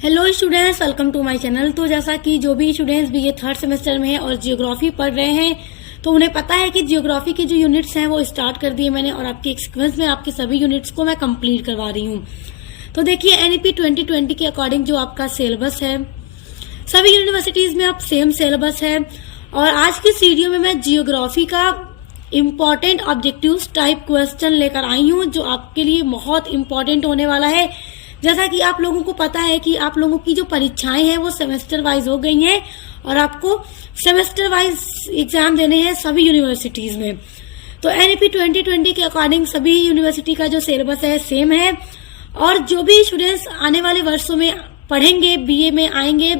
Hello students, welcome to my channel. तो जैसा कि जो भी स्टूडेंट्स बीए थर्ड सेमेस्टर में हैं और जियोग्राफी पढ़ रहे हैं तो उन्हें पता है कि जियोग्राफी के जो यूनिट्स हैं वो स्टार्ट कर दिए मैंने और आपके सीक्वेंस में आपके सभी यूनिट्स को मैं कंप्लीट करवा रही हूँ। तो देखिए एनईपी 2020 के अकॉर्डिंग जो आपका सिलेबस है सभी यूनिवर्सिटीज में अब सेम सिलेबस है और आज की इस वीडियो में मैं जियोग्राफी का इम्पॉर्टेंट ऑब्जेक्टिव्स टाइप क्वेश्चन लेकर आई हूँ जो आपके लिए बहुत इम्पोर्टेंट होने वाला है। जैसा कि आप लोगों को पता है कि आप लोगों की जो परीक्षाएं हैं वो सेमेस्टर वाइज हो गई हैं और आपको सेमेस्टर वाइज एग्जाम देने हैं सभी यूनिवर्सिटीज में। तो एनईपी 2020 के अकॉर्डिंग सभी यूनिवर्सिटी का जो सिलेबस है सेम है और जो भी स्टूडेंट्स आने वाले वर्षों में पढ़ेंगे, बीए में आएंगे,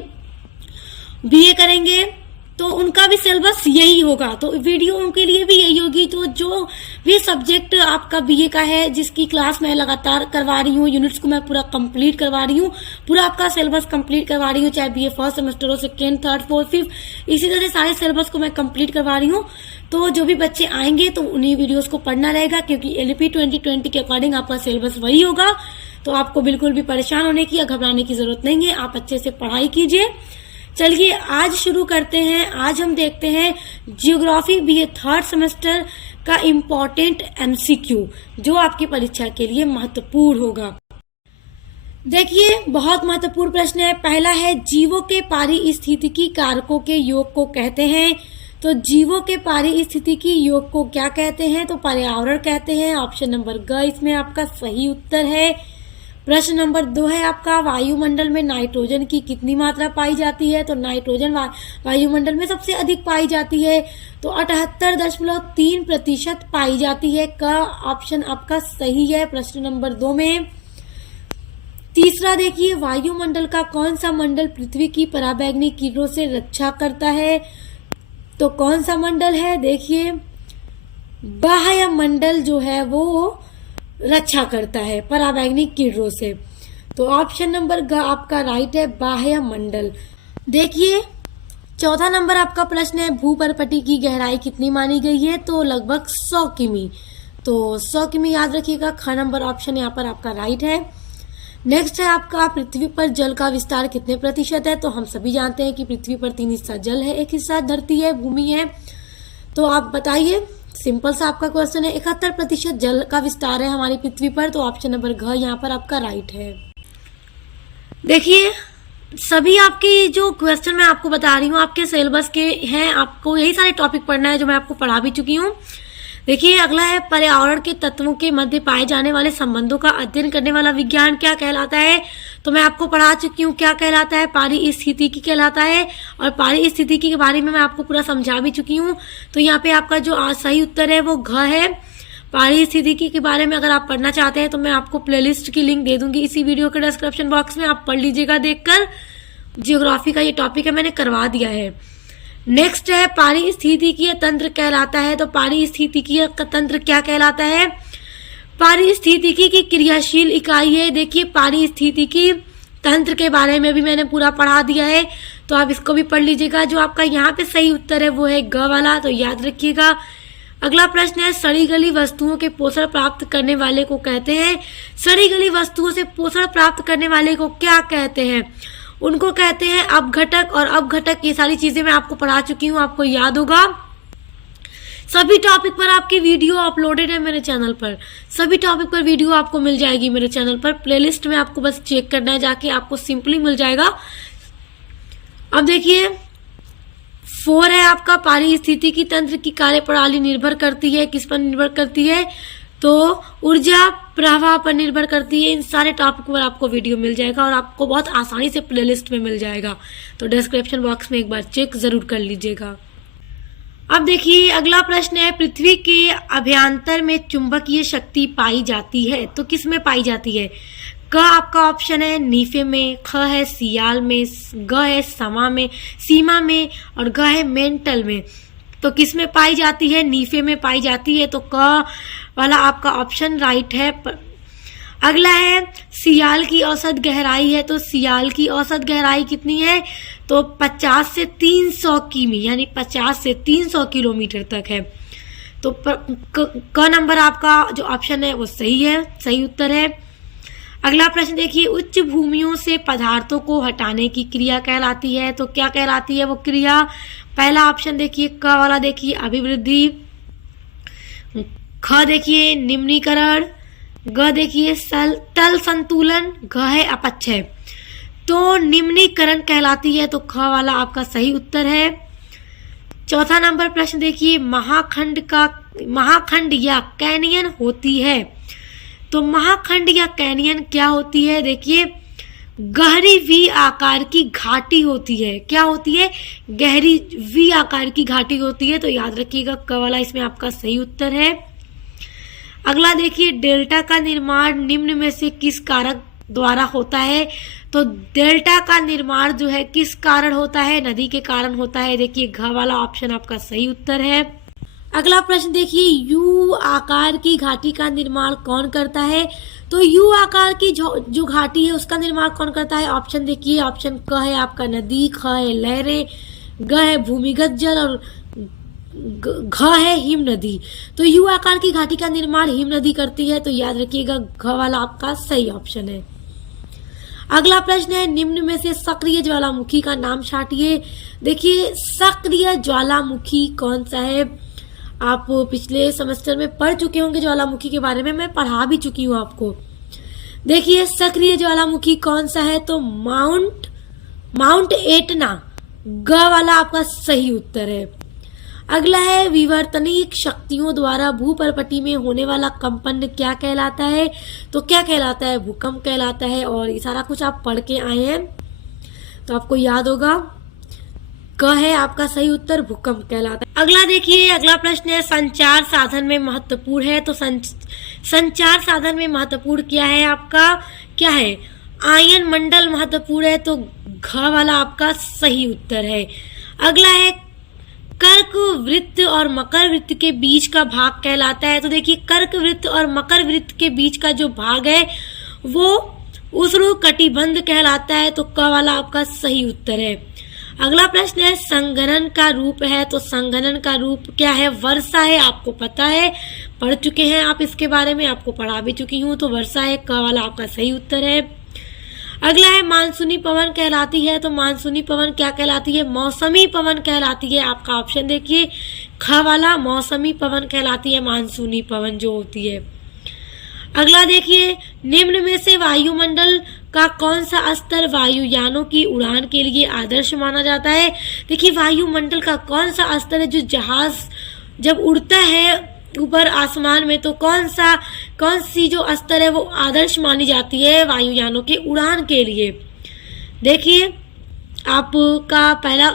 बीए करेंगे तो उनका भी सिलेबस यही होगा। तो वीडियो उनके लिए भी यही होगी। तो जो भी सब्जेक्ट आपका बीए का है जिसकी क्लास मैं लगातार करवा रही हूँ, यूनिट्स को मैं पूरा कंप्लीट करवा रही हूँ, पूरा आपका सिलेबस कंप्लीट करवा रही हूँ, चाहे बीए फर्स्ट सेमेस्टर हो, सेकेंड, थर्ड, फोर्थ, फिफ्थ, इसी तरह सारे सिलेबस को मैं कंप्लीट करवा रही हूँ। तो जो भी बच्चे आएंगे तो उन्हीं वीडियोस को पढ़ना रहेगा क्योंकि एनईपी 2020 के अकॉर्डिंग आपका सिलेबस वही होगा। तो आपको बिल्कुल भी परेशान होने की या घबराने की जरूरत नहीं है, आप अच्छे से पढ़ाई कीजिए। चलिए आज शुरू करते हैं। आज हम देखते हैं जियोग्राफी बीए थर्ड सेमेस्टर का इम्पोर्टेंट एमसीक्यू जो आपकी परीक्षा के लिए महत्वपूर्ण होगा। देखिए बहुत महत्वपूर्ण प्रश्न है। पहला है जीवों के पारिस्थितिकी कारकों के योग को कहते हैं। तो जीवों के पारिस्थितिकी योग को क्या कहते हैं? तो पर्यावरण कहते हैं। ऑप्शन नंबर ग इसमें आपका सही उत्तर है। प्रश्न नंबर 2 है आपका वायुमंडल में नाइट्रोजन की कितनी मात्रा पाई जाती है? तो नाइट्रोजन वायुमंडल में सबसे अधिक पाई जाती है तो 78.3% पाई जाती है। का ऑप्शन आपका सही है प्रश्न नंबर 2 में। तीसरा देखिए वायुमंडल का कौन सा मंडल पृथ्वी की पराबैंगनी किरणों से रक्षा करता है? तो कौन सा मंडल है? देखिए बाह्य मंडल जो है वो रक्षा करता है पराबैंगनी किरणों से। तो ऑप्शन नंबर ग आपका राइट है, बाह्य मंडल। देखिए चौथा नंबर आपका प्रश्न है भूपर्पटी की गहराई कितनी मानी गई है? तो लगभग 100 किमी। तो 100 किमी याद रखिएगा। ख नंबर ऑप्शन यहाँ पर आपका राइट है। नेक्स्ट है आपका पृथ्वी पर जल का विस्तार कितने प्रतिशत है? तो हम सभी जानते हैं कि पृथ्वी पर 3 हिस्सा जल है, 1 हिस्सा धरती है, भूमि है। तो आप बताइए, सिंपल सा आपका क्वेश्चन है। 71% जल का विस्तार है हमारी पृथ्वी पर। तो ऑप्शन नंबर घ यहाँ पर आपका राइट है। देखिए सभी आपके जो क्वेश्चन मैं आपको बता रही हूँ आपके सिलेबस के हैं, आपको यही सारे टॉपिक पढ़ना है जो मैं आपको पढ़ा भी चुकी हूँ। देखिए अगला है पर्यावरण के तत्वों के मध्य पाए जाने वाले संबंधों का अध्ययन करने वाला विज्ञान क्या कहलाता है? तो मैं आपको पढ़ा चुकी हूँ क्या कहलाता है, पारिस्थितिकी कहलाता है और पारिस्थितिकी के बारे में मैं आपको पूरा समझा भी चुकी हूँ। तो यहाँ पे आपका जो सही उत्तर है वो घ है। पारिस्थितिकी के बारे में अगर आप पढ़ना चाहते हैं तो मैं आपको प्लेलिस्ट की लिंक दे दूंगी इसी वीडियो के डिस्क्रिप्शन बॉक्स में, आप पढ़ लीजिएगा देखकर। जियोग्राफी का ये टॉपिक है मैंने करवा दिया है। नेक्स्ट है पारिस्थितिकीय तंत्र कहलाता है। तो पारिस्थितिकीय तंत्र क्या कहलाता है? पारिस्थितिकी की क्रियाशील इकाई है। देखिए पारिस्थितिकी तंत्र के बारे में भी मैंने पूरा पढ़ा दिया है तो आप इसको भी पढ़ लीजिएगा। जो आपका यहाँ पे सही उत्तर है वो है ग वाला, तो याद रखिएगा। अगला प्रश्न है सड़ी गली वस्तुओं के पोषण प्राप्त करने वाले को कहते हैं। सड़ी गली वस्तुओं से पोषण प्राप्त करने वाले को क्या कहते हैं? उनको कहते हैं अपघटक और अपघटक। ये सारी चीजें मैं आपको पढ़ा चुकी हूँ, आपको याद होगा। सभी टॉपिक पर आपकी वीडियो अपलोडेड है मेरे चैनल पर। सभी टॉपिक पर वीडियो आपको मिल जाएगी मेरे चैनल पर। प्लेलिस्ट में आपको बस चेक करना है जाके, आपको सिंपली मिल जाएगा। अब देखिए 4 है आपका पारिस्थितिकी तंत्र की कार्यप्रणाली निर्भर करती है किस पर निर्भर करती है? तो ऊर्जा प्रवाह पर निर्भर करती है। इन सारे टॉपिक पर आपको वीडियो मिल जाएगा और आपको बहुत आसानी से प्लेलिस्ट में मिल जाएगा। तो डिस्क्रिप्शन बॉक्स में एक बार चेक जरूर कर लीजिएगा। अब देखिए अगला प्रश्न है पृथ्वी के अभ्यंतर में चुंबकीय शक्ति पाई जाती है। तो किस में पाई जाती है? क आपका ऑप्शन है नीफे में, ख है सियाल में, ग है सीमा में और ग है मेंटल में। तो किस में पाई जाती है? नीफे में पाई जाती है। तो क वाला आपका ऑप्शन राइट है। अगला है सियाल की औसत गहराई है। तो सियाल की औसत गहराई कितनी है? तो 50 से 300 किमी यानी 50 से 300 किलोमीटर तक है। तो क नंबर आपका जो ऑप्शन है वो सही है, सही उत्तर है। अगला प्रश्न देखिए, उच्च भूमियों से पदार्थों को हटाने की क्रिया कहलाती है, तो क्या कहलाती है वो क्रिया? पहला ऑप्शन देखिए क वाला, देखिए अभिवृद्धि, ख देखिए निम्नीकरण, ग देखिए तल संतुलन, घ है अपक्षय। तो निम्नीकरण कहलाती है, तो ख वाला आपका सही उत्तर है। चौथा नंबर प्रश्न देखिए, महाखंड या कैनियन होती है, तो महाखंड या कैनियन क्या होती है? देखिए गहरी वी आकार की घाटी होती है। क्या होती है? गहरी वी आकार की घाटी होती है, तो याद रखिएगा क वाला इसमें आपका सही उत्तर है। अगला देखिए, डेल्टा का निर्माण निम्न में से किस कारक द्वारा होता है? तो डेल्टा का निर्माण जो है किस कारण होता है? नदी के कारण होता है। देखिए घ वाला ऑप्शन आपका सही उत्तर है। अगला प्रश्न देखिए, यू आकार की घाटी का निर्माण कौन करता है? तो यू आकार की जो घाटी है उसका निर्माण कौन करता है? ऑप्शन देखिए, ऑप्शन क है आपका नदी, ख है लहरें, ग है भूमिगत जल और घ है हिम नदी। तो यू आकार की घाटी का निर्माण हिम नदी करती है, तो याद रखिएगा घ वाला आपका सही ऑप्शन है। अगला प्रश्न है, निम्न में से सक्रिय ज्वालामुखी का नाम छांटिए। देखिए सक्रिय ज्वालामुखी कौन सा है? आप पिछले सेमेस्टर में पढ़ चुके होंगे ज्वालामुखी के बारे में, मैं पढ़ा भी चुकी हूँ आपको। देखिए सक्रिय ज्वालामुखी कौन सा है? तो माउंट एटना, ग वाला आपका सही उत्तर है। अगला है, विवर्तनिक शक्तियों द्वारा भूपर्पटी में होने वाला कंपन क्या कहलाता है? तो क्या कहलाता है? भूकंप कहलाता है। और ये सारा कुछ आप पढ़ के आए हैं तो आपको याद होगा, क है आपका सही उत्तर, भूकंप कहलाता है। अगला देखिए, अगला प्रश्न है, संचार साधन में महत्वपूर्ण है, तो संचार साधन में महत्वपूर्ण क्या है आपका? क्या है? आयन मंडल महत्वपूर्ण है, तो घ वाला आपका सही उत्तर है। अगला है, कर्क वृत्त और मकर वृत्त के बीच का भाग कहलाता है। तो देखिए कर्क वृत्त और मकर वृत्त के बीच का जो भाग है वो उष्णकटिबंध कहलाता है, तो क वाला आपका सही उत्तर है। अगला प्रश्न है, संघनन का रूप है, तो संघनन का रूप क्या है? वर्षा है, आपको पता है, पढ़ चुके हैं आप इसके बारे में, आपको पढ़ा भी चुकी हूँ, तो वर्षा है, क वाला आपका सही उत्तर है। अगला है, मानसूनी पवन कहलाती है, तो मानसूनी पवन क्या कहलाती है? मौसमी पवन कहलाती है। आपका ऑप्शन देखिए ख वाला, मौसमी पवन कहलाती है मानसूनी पवन जो होती है। अगला देखिए, निम्न में से वायुमंडल का कौन सा स्तर वायुयानों की उड़ान के लिए आदर्श माना जाता है? देखिए वायुमंडल का कौन सा स्तर है जो जहाज जब उड़ता है ऊपर आसमान में, तो कौन सी जो स्तर है वो आदर्श मानी जाती है वायुयानों के उड़ान के लिए? देखिए आपका पहला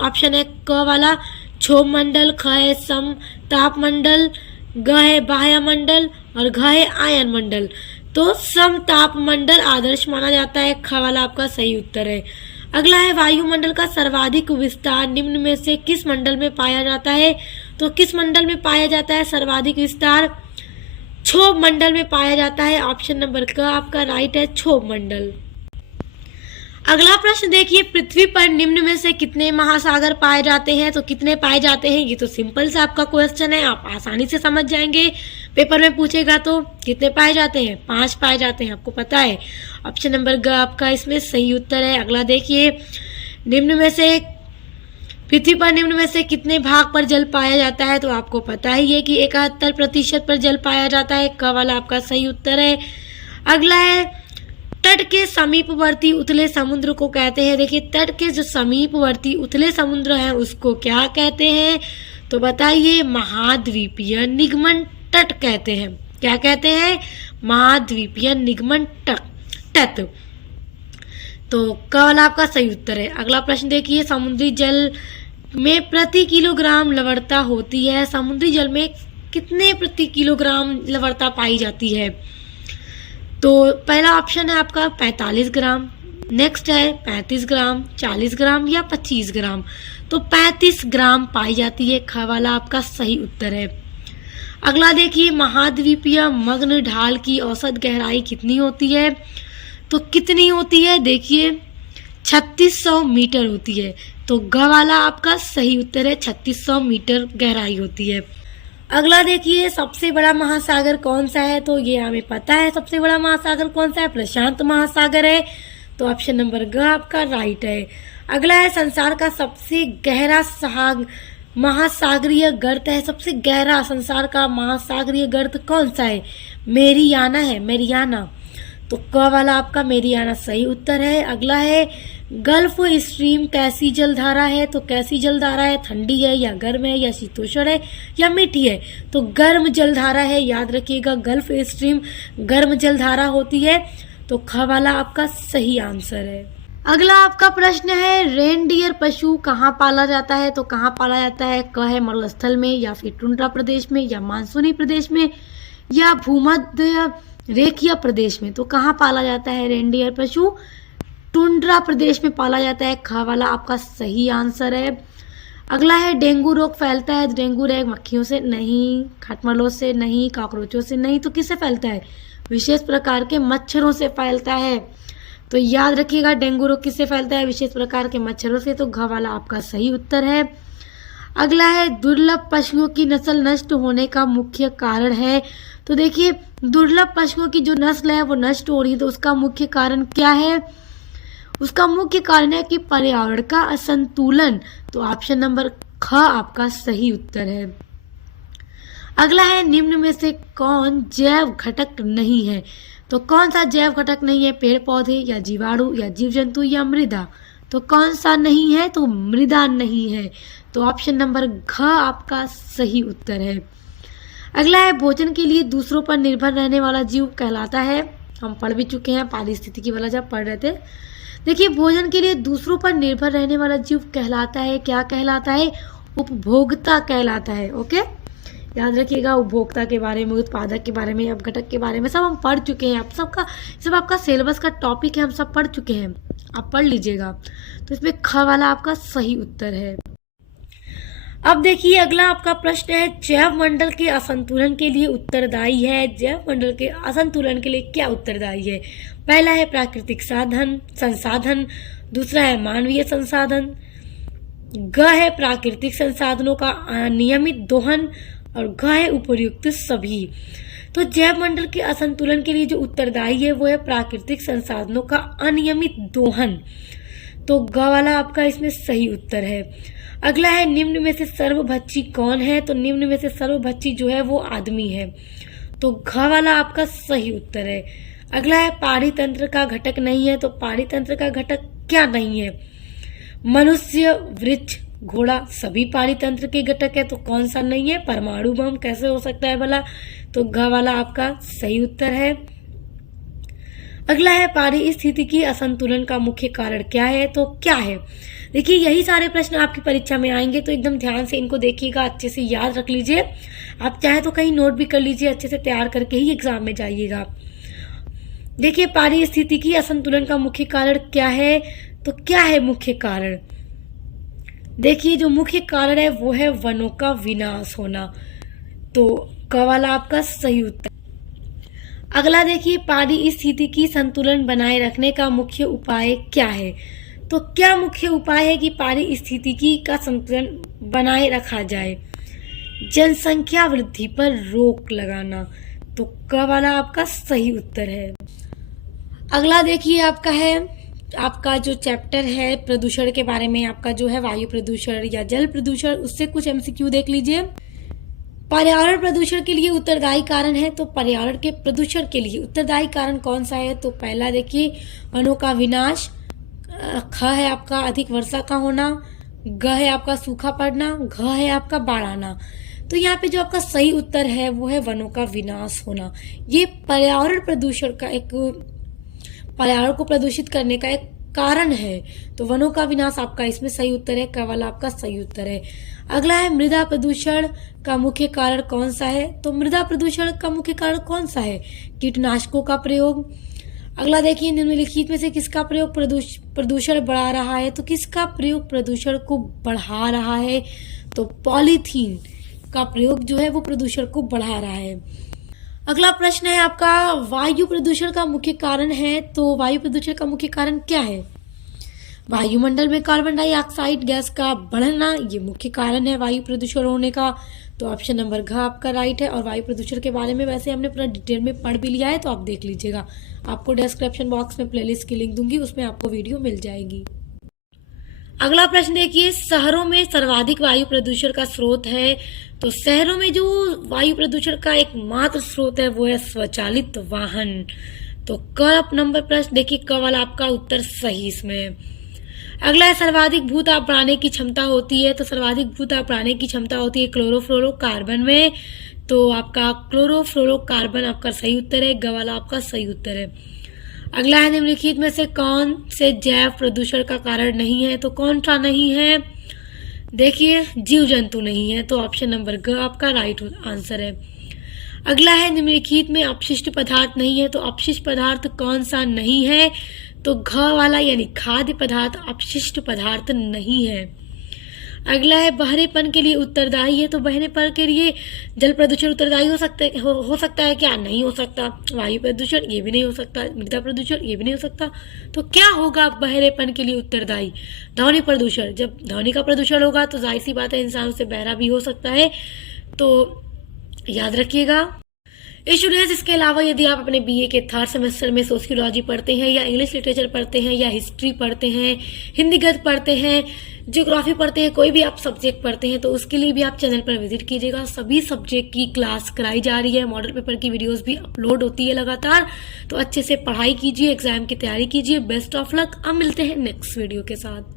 ऑप्शन है क वाला, क्षोभ मंडल, ख है सम ताप मंडल, ग है बाह्य मंडल और घ है आयन मंडल। तो सम ताप मंडल आदर्श माना जाता है, ख वाला आपका सही उत्तर है। अगला है, वायुमंडल का सर्वाधिक विस्तार निम्न में से किस मंडल में पाया जाता है? तो किस मंडल में पाया जाता है सर्वाधिक विस्तार? क्षोभ मंडल में पाया जाता है। ऑप्शन नंबर क आपका राइट है, क्षोभ मंडल। अगला प्रश्न देखिए, पृथ्वी पर निम्न में से कितने महासागर पाए जाते हैं? तो कितने पाए जाते हैं? ये तो सिंपल सा आपका क्वेश्चन है, आप आसानी से समझ जाएंगे, पेपर में पूछेगा तो। कितने पाए जाते हैं? 5 पाए जाते हैं, आपको पता है। ऑप्शन नंबर ग आपका इसमें सही उत्तर है। अगला देखिए, निम्न में से पृथ्वी पर निम्न में से कितने भाग पर जल पाया जाता है? तो आपको पता ही है कि 71% पर जल पाया जाता है, क वाला आपका सही उत्तर है। अगला है, तट के समीपवर्ती उथले समुद्र को कहते हैं। देखिए तट के जो समीपवर्ती उथले समुद्र हैं उसको क्या कहते हैं? तो बताइए, महाद्वीपीय निगमन तट कहते हैं। क्या कहते हैं? महाद्वीपीय निगमन तट। तो क वाला आपका सही उत्तर है। अगला प्रश्न देखिए, समुद्री जल में प्रति किलोग्राम लवणता होती है। समुद्री जल में कितने प्रति किलोग्राम लवणता पाई जाती है? तो पहला ऑप्शन है आपका 45 ग्राम, नेक्स्ट है 35 ग्राम, 40 ग्राम या 25 ग्राम। तो 35 ग्राम पाई जाती है, ख वाला आपका सही उत्तर है। अगला देखिए, महाद्वीपीय मग्न ढाल की औसत गहराई कितनी होती है? तो कितनी होती है? देखिए 3600 मीटर होती है, तो ग वाला आपका सही उत्तर है, 3600 मीटर गहराई होती है। अगला देखिए, सबसे बड़ा महासागर कौन सा है? तो ये हमें पता है सबसे बड़ा महासागर कौन सा है, प्रशांत महासागर है। तो ऑप्शन नंबर ग आपका राइट है। अगला है, संसार का सबसे गहरा महासागरीय गर्त है। सबसे गहरा संसार का महासागरीय गर्त कौन सा है? मेरियाना है, मेरियाना। तो क वाला आपका मेरियाना सही उत्तर है। अगला है, गल्फ स्ट्रीम कैसी जलधारा है? तो कैसी जलधारा है, ठंडी है या गर्म है या शीतोष्ण है या मीठी है? तो गर्म जलधारा है, याद रखिएगा गल्फ स्ट्रीम गर्म जलधारा होती है। तो ख वाला आपका सही आंसर है। अगला आपका प्रश्न है, रेनडियर पशु कहाँ पाला जाता है? तो कहाँ पाला जाता है? क है मरुस्थल में या फिर टुंड्रा प्रदेश में या मानसूनी प्रदेश में या भूमध्य रेखीय प्रदेश में? तो कहाँ पाला जाता है रेनडियर पशु? टुंड्रा प्रदेश में पाला जाता है। ख वाला आपका सही आंसर है। अगला है, डेंगू रोग फैलता है? डेंगू रोग मक्खियों से नहीं, खटमलों से नहीं, कॉकरोचों से नहीं, तो किससे फैलता है? विशेष प्रकार के मच्छरों से फैलता है। तो याद रखिएगा डेंगू रोग किससे फैलता है? विशेष प्रकार के मच्छरों से। तो घ वाला आपका सही उत्तर है। अगला है, दुर्लभ पशुओं की नस्ल नष्ट होने का मुख्य कारण है? तो देखिए, दुर्लभ पशुओं की जो नस्ल है वो नष्ट हो रही है, तो उसका मुख्य कारण क्या है? उसका मुख्य कारण है कि पर्यावरण का असंतुलन। तो ऑप्शन नंबर ख आपका सही उत्तर है। अगला है, निम्न में से कौन जैव घटक नहीं है? तो कौन सा जैव घटक नहीं है? पेड़ पौधे या जीवाणु या जीव जंतु या मृदा? तो कौन सा नहीं है? तो मृदा नहीं है। तो ऑप्शन नंबर घ आपका सही उत्तर है। अगला है, भोजन के लिए दूसरों पर निर्भर रहने वाला जीव कहलाता है? हम पढ़ भी चुके हैं पारिस्थितिकी वाला जब पढ़ रहे थे। देखिए, भोजन के लिए दूसरों पर निर्भर रहने वाला जीव कहलाता है, क्या कहलाता है? उपभोक्ता कहलाता है। ओके, याद रखिएगा, उपभोक्ता के बारे में, उत्पादक के बारे में, अपघटक के बारे में सब हम पढ़ चुके हैं। आप सबका सब आपका सिलेबस का टॉपिक है, हम सब पढ़ चुके हैं, आप पढ़ लीजिएगा। तो इसमें ख वाला आपका सही उत्तर है। अब देखिए, अगला आपका प्रश्न है, जैव मंडल के असंतुलन के लिए उत्तरदायी है? जैव मंडल के असंतुलन के लिए क्या उत्तरदायी है? पहला है प्राकृतिक संसाधन, दूसरा है मानवीय संसाधन, ग है प्राकृतिक संसाधनों का अनियमित दोहन, और घ है उपर्युक्त सभी। तो जैव मंडल के असंतुलन के लिए जो उत्तरदायी है वो है प्राकृतिक संसाधनों का अनियमित दोहन। तो ग वाला आपका इसमें सही उत्तर है। अगला है, निम्न में से सर्वभक्षी कौन है? तो निम्न में से सर्वभक्षी जो है वो आदमी है। तो घ वाला आपका सही उत्तर है। अगला है, पाड़ी तंत्र का घटक नहीं है? तो पाड़ी तंत्र का घटक क्या नहीं है? मनुष्य, वृक्ष, घोड़ा सभी पाड़ी तंत्र के घटक है। तो कौन सा नहीं है? परमाणु बम कैसे हो सकता है भला? तो घ वाला आपका सही उत्तर है। अगला है, पारी स्थिति की असंतुलन का मुख्य कारण क्या है? तो क्या है? देखिए, यही सारे प्रश्न आपकी परीक्षा में आएंगे, तो एकदम ध्यान से इनको देखिएगा, अच्छे से याद रख लीजिए। आप चाहे तो कहीं नोट भी कर लीजिए, अच्छे से तैयार करके ही एग्जाम में जाइएगा। देखिए, पारी स्थिति की असंतुलन का मुख्य कारण क्या है? तो क्या है मुख्य कारण? देखिए, जो मुख्य कारण है वो है वनों का विनाश होना। तो क वाला आपका सही उत्तर। अगला देखिए, पारी स्थिति की संतुलन बनाए रखने का मुख्य उपाय क्या है? तो क्या मुख्य उपाय है कि पारी स्थिति का संतुलन बनाए रखा जाए? जनसंख्या वृद्धि पर रोक लगाना। तो क वाला आपका सही उत्तर है। अगला देखिए, आपका है, आपका जो चैप्टर है प्रदूषण के बारे में, आपका जो है वायु प्रदूषण या जल प्रदूषण, उससे कुछ एमसीक्यू देख लीजिए। पर्यावरण प्रदूषण के लिए उत्तरदायी कारण है? तो पर्यावरण के प्रदूषण के लिए उत्तरदायी कारण कौन सा है? तो पहला देखिए, वनों का विनाश, ख है आपका अधिक वर्षा का होना, ग है आपका सूखा पड़ना, घ है आपका बाढ़ आना। तो यहाँ पे जो आपका सही उत्तर है वो है वनों का विनाश होना। ये पर्यावरण प्रदूषण का एक, पर्यावरण को प्रदूषित करने का एक कारण है। तो वनों का विनाश आपका इसमें सही उत्तर है, क वाला आपका सही उत्तर है। अगला है, मृदा प्रदूषण का मुख्य कारण कौन सा है? तो मृदा प्रदूषण का मुख्य कारण कौन सा है? कीटनाशकों का प्रयोग। अगला देखिए, निम्नलिखित में से किसका प्रयोग प्रदूषण बढ़ा रहा है? तो किसका प्रयोग प्रदूषण को बढ़ा रहा है? तो पॉलीथीन का प्रयोग जो है वो प्रदूषण को बढ़ा रहा है। अगला प्रश्न है आपका, वायु प्रदूषण का मुख्य कारण है? तो वायु प्रदूषण का मुख्य कारण क्या है? वायुमंडल में कार्बन डाइऑक्साइड गैस का बढ़ना, ये मुख्य कारण है वायु प्रदूषण होने का। तो ऑप्शन नंबर घ आपका राइट है। और वायु प्रदूषण के बारे में वैसे हमने पूरा डिटेल में पढ़ भी लिया है, तो आप देख लीजिएगा। आपको डिस्क्रिप्शन बॉक्स में प्लेलिस्ट की लिंक दूंगी, उसमें आपको वीडियो मिल जाएगी। अगला प्रश्न देखिए, शहरों में सर्वाधिक वायु प्रदूषण का स्रोत है। तो शहरों में जो वायु प्रदूषण का एकमात्र स्रोत है वो है स्वचालित वाहन। तो क नंबर प्रश्न देखिए, क वाला आपका उत्तर सही इसमें। अगला है, सर्वाधिक भू ताप बढ़ाने की क्षमता होती है। तो सर्वाधिक भू ताप बढ़ाने की क्षमता होती है क्लोरोफ्लोरोकार्बन में। तो आपका क्लोरोफ्लोरोकार्बन आपका सही उत्तर है, ग वाला आपका सही उत्तर है। अगला है, निम्नलिखित में से कौन से जैव प्रदूषण का कारण नहीं है। तो कौन सा नहीं है, देखिए जीव जंतु नहीं है। तो ऑप्शन नंबर ग आपका राइट आंसर है। अगला है, निम्नलिखित में अपशिष्ट पदार्थ नहीं है। तो अपशिष्ट पदार्थ कौन सा नहीं है, तो घ वाला यानी खाद्य पदार्थ अपशिष्ट पदार्थ नहीं है। अगला है, बहरेपन के लिए उत्तरदायी है। तो बहरेपन के लिए जल प्रदूषण उत्तरदायी हो सकता है क्या, नहीं हो सकता। वायु प्रदूषण ये भी नहीं हो सकता, मृदा प्रदूषण ये भी नहीं हो सकता। तो क्या होगा बहरेपन के लिए उत्तरदायी, ध्वनि प्रदूषण। जब ध्वनि का प्रदूषण होगा तो जाहिर सी बात है इंसान उससे बहरा भी हो सकता है, तो याद रखिएगा। स्टूडेंट्स, इसके अलावा यदि आप अपने बीए के 3rd सेमेस्टर में सोशियोलॉजी पढ़ते हैं या इंग्लिश लिटरेचर पढ़ते हैं या हिस्ट्री पढ़ते हैं, हिंदी गद्य पढ़ते हैं, ज्योग्राफी पढ़ते हैं, कोई भी आप सब्जेक्ट पढ़ते हैं, तो उसके लिए भी आप चैनल पर विजिट कीजिएगा। सभी सब्जेक्ट की क्लास कराई जा रही है, मॉडल पेपर की वीडियोस भी अपलोड होती है लगातार। तो अच्छे से पढ़ाई कीजिए, एग्जाम की तैयारी कीजिए। Best of luck. अब मिलते हैं नेक्स्ट वीडियो के साथ।